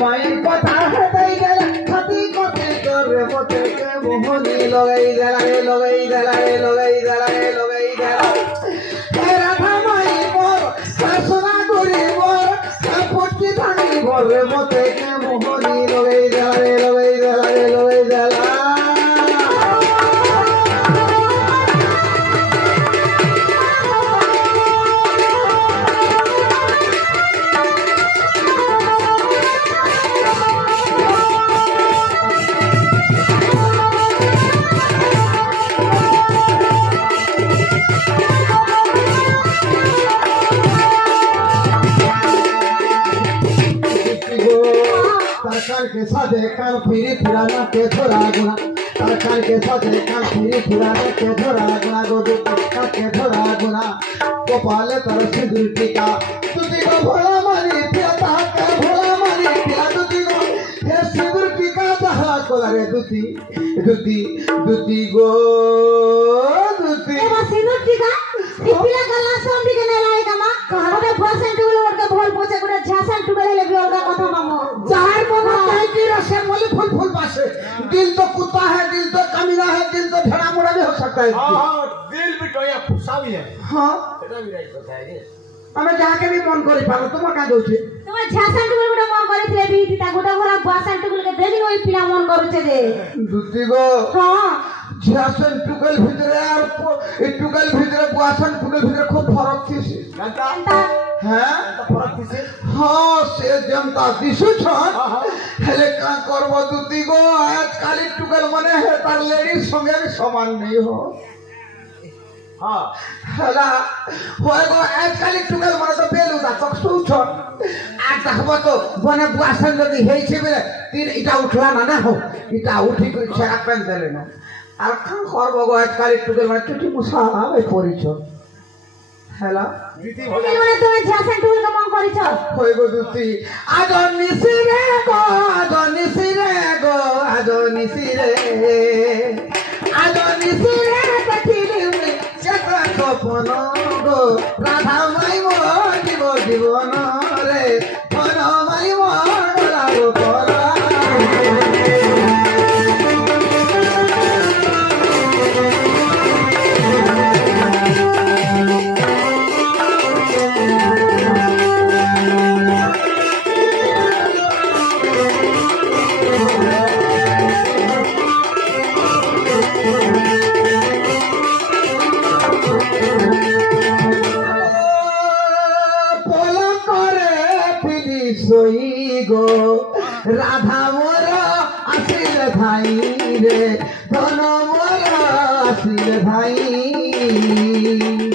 माई कथा है दई गला खती कोते करे मोते के मोहनी लगाई देला हे राधा माई मोर सासुरा गोरी मोर सपुटी धानी भरे मोते के मोहनी लगाई देला सरकार के साथे काल फिरी फिराना के थोड़ा गुना सरकार के साथे काल फिरी फिराना के थोड़ा गुना गोदू का के थोड़ा गुना गोपाल तरसी दुर्टिका तुझी को भोला मारी पियाता का भोला मारी पिया तुझी को हे सिंदूर टीका जहा को रे दुती गो दुती ए बस सिंदूर टीका पिला गला सोंडी के नेलाई कमा ओरे बसन टुल और के भोल पोचे गुडा झासन टुगले लेबी और का कथा मामो चार मना कह की रसे मोले फूल पासे दिल तो कुत्ता है दिल तो कमीना है दिल तो भेड़ा मुड़ा भी हो सकता है हां दिल भी तो या फुसा भी है हां एटा भी राइट କଥା है हमें जहाँ के भी मन करी पालो तुम क्या दोछे तुम झासन टुगल गुडा मन करिथिले भी ता गुडा घोरा बसन टुगल के देखि ओई पिला मन करूचे जे दुती गो हां झासन टुगल भितरे और ए टुगल भितरे बसन टुगल भितरे खूब फरक थी जानता हैं तो फरक थी हां से जनता दिसु छन हेले का करबो दुती गो आज काली टुगल मने है तार लेडी संगे भी समान नहीं हो हां हला होएगो आज काली टुगल मने तो बेलु दा कक्सु छन आज देखबो तो बने बुआसन जदी हेइ छे बेले तीन इटा उठला ना हो इटा उठी को छेड़ा पेन देले ना আর খান করবো গো আজকাল একটু মানে চুটি মুসা ভাই পরিছ হেলা নীতি এই মানে তুমি ঝাসন টুল কে মন করিছ কই গো দুতি আজ নিসি রে গো আজ নিসি রে কঠিলি মে চক্র কপন গো রাধা মাই মোর জীবন রে মন মাই মোর লাগো করা राधा मोर आसिल भाई रे धन मोर आसिल भाई